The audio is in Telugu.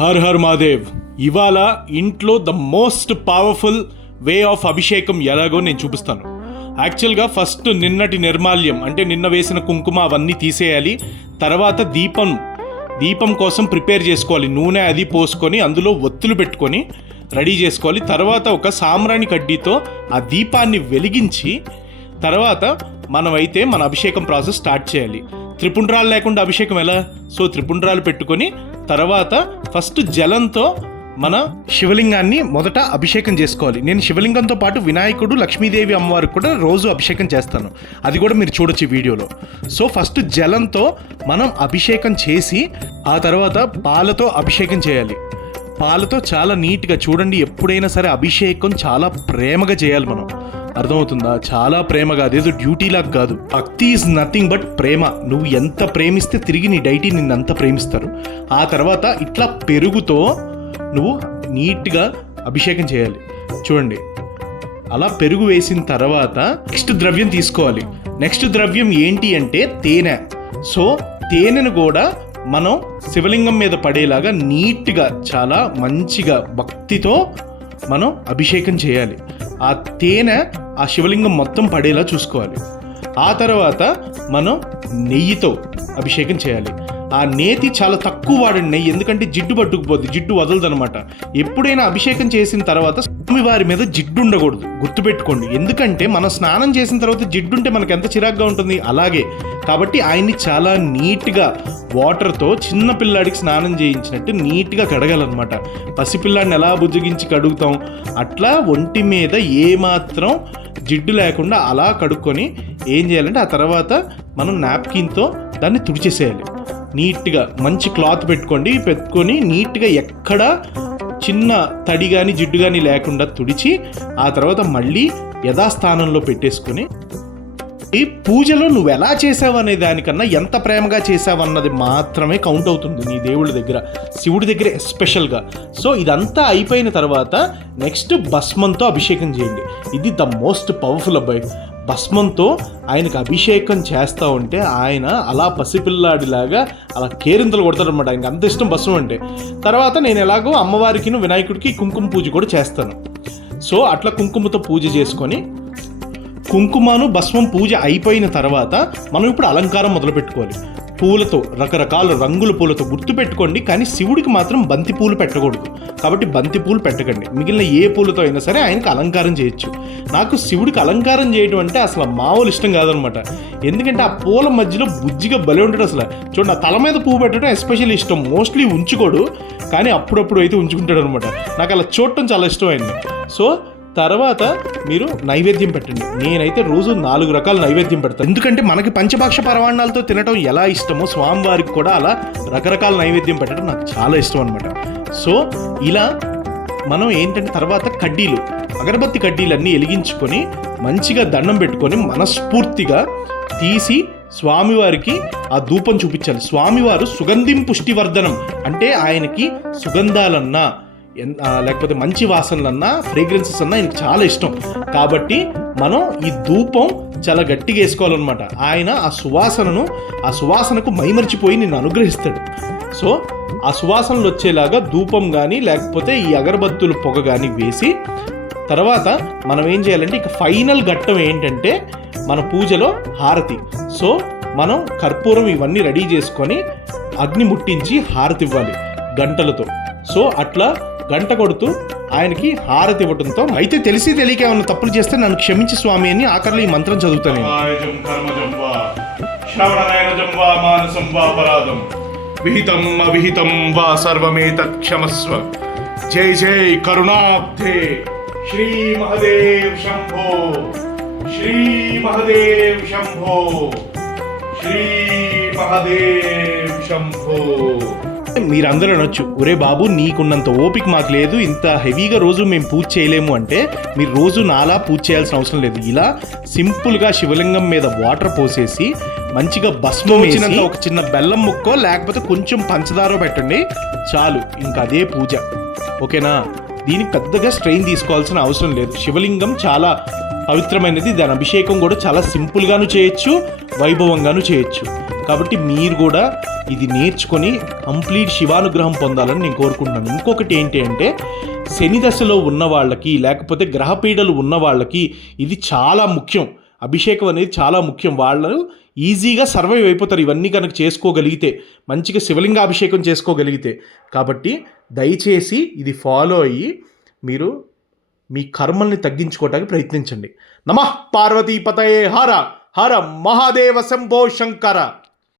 హర్ హర్ మాదేవ్ ఇవాళ ఇంట్లో the most powerful way of అభిషేకం ఎలాగో నేను చూపిస్తాను. యాక్చువల్గా ఫస్ట్ నిన్నటి నిర్మాల్యం అంటే నిన్న వేసిన కుంకుమ అవన్నీ తీసేయాలి తర్వాత దీపం దీపం కోసం ప్రిపేర్ చేసుకోవాలి నూనె అది పోసుకొని అందులో ఒత్తులు పెట్టుకొని రెడీ చేసుకోవాలి తర్వాత ఒక సాంబ్రాణి కడ్డీతో ఆ దీపాన్ని వెలిగించి తర్వాత మనమైతే మన అభిషేకం ప్రాసెస్ స్టార్ట్ చేయాలి. త్రిపుండ్రాలు లేకుండా అభిషేకం ఎలా? సో త్రిపుండ్రాలు పెట్టుకొని తర్వాత ఫస్ట్ జలంతో మన శివలింగాన్ని మొదట అభిషేకం చేసుకోవాలి. నేను శివలింగంతో పాటు వినాయకుడు లక్ష్మీదేవి అమ్మవారికి కూడా రోజు అభిషేకం చేస్తాను. అది కూడా మీరు చూడొచ్చు వీడియోలో. సో ఫస్ట్ జలంతో మనం అభిషేకం చేసి ఆ తర్వాత పాలతో అభిషేకం చేయాలి. పాలతో చాలా నీట్గా చూడండి ఎప్పుడైనా సరే అభిషేకం చాలా ప్రేమగా చేయాలి మనం. అర్థమవుతుందా? చాలా ప్రేమగా అదేదో డ్యూటీ లాగా కాదు. భక్తి ఈజ్ నథింగ్ బట్ ప్రేమ. నువ్వు ఎంత ప్రేమిస్తే తిరిగి నీ డైటీ నిన్ను అంత ప్రేమిస్తారు. ఆ తర్వాత ఇట్లా పెరుగుతో నువ్వు నీట్గా అభిషేకం చేయాలి. చూడండి. అలా పెరుగు వేసిన తర్వాత నెక్స్ట్ ద్రవ్యం తీసుకోవాలి. నెక్స్ట్ ద్రవ్యం ఏంటి అంటే తేనె. సో తేనెను కూడా మనం శివలింగం మీద పడేలాగా నీట్గా చాలా మంచిగా భక్తితో మనం అభిషేకం చేయాలి. ఆ తేనె ఆ శివలింగం మొత్తం పడేలా చూసుకోవాలి. ఆ తర్వాత మనం నెయ్యితో అభిషేకం చేయాలి. ఆ నేతి చాలా తక్కువ వాడండి ఎందుకంటే జిడ్డు పట్టుకుపోద్ది జిడ్డు వదలదనమాట. ఎప్పుడైనా అభిషేకం చేసిన తర్వాత స్వామివారి మీద జిడ్డు ఉండకూడదు. గుర్తుపెట్టుకోండి. ఎందుకంటే మనం స్నానం చేసిన తర్వాత జిడ్డు ఉంటే మనకు ఎంత చిరాగ్గా ఉంటుంది? అలాగే. కాబట్టి ఆయన్ని చాలా నీట్గా వాటర్తో చిన్న పిల్లాడికి స్నానం చేయించినట్టు నీట్గా కడగాలన్నమాట. పసిపిల్లాడిని ఎలా బుజ్జగించి కడుగుతాం? అట్లా ఒంటి మీద ఏమాత్రం జిడ్డు లేకుండా అలా కడుక్కొని ఏం చేయాలంటే ఆ తర్వాత మనం నాప్కిన్తో దాన్ని తుడిచేసేయాలి. నీట్గా మంచి క్లాత్ పెట్టుకోండి పెట్టుకొని నీట్గా ఎక్కడ చిన్న తడి కానీ జిడ్డు కానీ లేకుండా తుడిచి ఆ తర్వాత మళ్ళీ యథాస్థానంలో పెట్టేసుకొని ఈ పూజలో నువ్వు ఎలా చేసావు అనే దానికన్నా ఎంత ప్రేమగా చేసావన్నది మాత్రమే కౌంట్ అవుతుంది నీ దేవుడి దగ్గర శివుడి దగ్గర ఎస్పెషల్గా సో ఇదంతా అయిపోయిన తర్వాత నెక్స్ట్ భస్మంతో అభిషేకం చేయండి. ఇది ద మోస్ట్ పవర్ఫుల్ అబ్బాయి. భస్మంతో ఆయనకు అభిషేకం చేస్తూ ఉంటే ఆయన అలా పసిపిల్లాడిలాగా అలా కేరింతలు కొడతాడనమాట ఆయనకి అంత ఇష్టం భస్మం అంటే. తర్వాత నేను ఎలాగో అమ్మవారికి వినాయకుడికి కుంకుమ పూజ కూడా చేస్తాను. సో అట్లా కుంకుమతో పూజ చేసుకొని కుంకుమను భస్మం పూజ అయిపోయిన తర్వాత మనం ఇప్పుడు అలంకారం మొదలు పెట్టుకోవాలి పూలతో రకరకాల రంగుల పూలతో గుర్తు పెట్టుకోండి. కానీ శివుడికి మాత్రం బంతి పూలు పెట్టకూడదు. కాబట్టి బంతి పూలు పెట్టకండి. మిగిలిన ఏ పూలతో అయినా సరే ఆయనకు అలంకారం చేయొచ్చు. నాకు శివుడికి అలంకారం చేయడం అంటే అసలు మామూలు ఇష్టం కాదనమాట. ఎందుకంటే ఆ పూల మధ్యలో బుజ్జిగా బలి ఉంటాడు అసలు. చూడండి ఆ తల మీద పువ్వు పెట్టడం ఎస్పెషల్లీ ఇష్టం. మోస్ట్లీ ఉంచుకోడు. కానీ అప్పుడప్పుడు అయితే ఉంచుకుంటాడు అనమాట నాకు అలా చూడటం చాలా ఇష్టం అయింది సో తర్వాత మీరు నైవేద్యం పెట్టండి. నేనైతే రోజు నాలుగు రకాల నైవేద్యం పెడతాను ఎందుకంటే మనకి పంచభాక్ష పరమాణాలతో తినటం ఎలా ఇష్టమో స్వామివారికి కూడా అలా రకరకాల నైవేద్యం పెట్టడం నాకు చాలా ఇష్టం అనమాట సో ఇలా మనం ఏంటంటే తర్వాత కడ్డీలు అగరబత్తి కడ్డీలన్నీ వెలిగించుకొని మంచిగా దండం పెట్టుకొని మనస్ఫూర్తిగా తీసి స్వామివారికి ఆ ధూపం చూపించాలి. స్వామివారు సుగంధిం పుష్టివర్ధనం అంటే ఆయనకి సుగంధాలన్నా లేకపోతే మంచి వాసనలన్నా ఫ్రేగ్రెన్సెస్ అన్నా ఆయనకు చాలా ఇష్టం. కాబట్టి మనం ఈ ధూపం చాలా గట్టిగా వేసుకోవాలన్నమాట. ఆయన ఆ సువాసనను ఆ సువాసనకు మైమర్చిపోయి నిన్ను అనుగ్రహిస్తాడు. సో ఆ సువాసనలు వచ్చేలాగా ధూపం కానీ లేకపోతే ఈ అగరబత్తులు పొగ కానీ వేసి తర్వాత మనం ఏం చేయాలంటే ఇక ఫైనల్ ఘట్టం ఏంటంటే మన పూజలో హారతి. సో మనం కర్పూరం ఇవన్నీ రెడీ చేసుకొని అగ్ని ముట్టించి హారతి ఇవ్వాలి గంటలతో. సో అట్లా గంట కొడుతూ ఆయనకి హారతి ఇవ్వడంతో అయితే తెలిసి తెలియక ఏమైనా తప్పులు చేస్తే నన్ను క్షమించి స్వామి అని ఆఖరిలో ఈ మంత్రం చదువుతాను విహితం అవిహితం వా సర్వమేతత్ క్షమస్వ జై జై కరుణాబ్ధే శ్రీ మహదేవ్ శంభో. శ్రీ మహదేవ్ శంభో. శ్రీ మహదేవ్ శంభో. మీరందరూ అనొచ్చు. ఒరే బాబు నీకున్నంత ఓపిక మాకు లేదు. ఇంత హెవీగా రోజు మేము పూజ చేయలేము అంటే మీరు రోజు నాలా పూజ చేయాల్సిన అవసరం లేదు. ఇలా సింపుల్గా శివలింగం మీద వాటర్ పోసేసి మంచిగా భస్మం వేసినంత ఒక చిన్న బెల్లం ముక్కో లేకపోతే కొంచెం పంచదార పెట్టండి. చాలు. ఇంకా అదే పూజ. ఓకేనా? దీనికి పెద్దగా స్ట్రెయిన్ తీసుకోవాల్సిన అవసరం లేదు. శివలింగం చాలా పవిత్రమైనది. దాని అభిషేకం కూడా చాలా సింపుల్గాను చేయొచ్చు వైభవంగాను చేయొచ్చు. కాబట్టి మీరు కూడా ఇది నేర్చుకొని కంప్లీట్ శివానుగ్రహం పొందాలని నేను కోరుకుంటున్నాను. ఇంకొకటి ఏంటి అంటే శని దశలో ఉన్న వాళ్ళకి లేకపోతే గ్రహపీడలు ఉన్న వాళ్ళకి ఇది చాలా ముఖ్యం. అభిషేకం అనేది చాలా ముఖ్యం. వాళ్ళు ఈజీగా సర్వైవ్ అయిపోతారు. ఇవన్నీ కనుక చేసుకోగలిగితే మంచిగా శివలింగాభిషేకం చేసుకోగలిగితే. కాబట్టి దయచేసి ఇది ఫాలో అయ్యి మీరు మీ కర్మల్ని తగ్గించుకోవడానికి ప్రయత్నించండి. నమః పార్వతీపతయే హర హర మహాదేవ శంభో శంకర.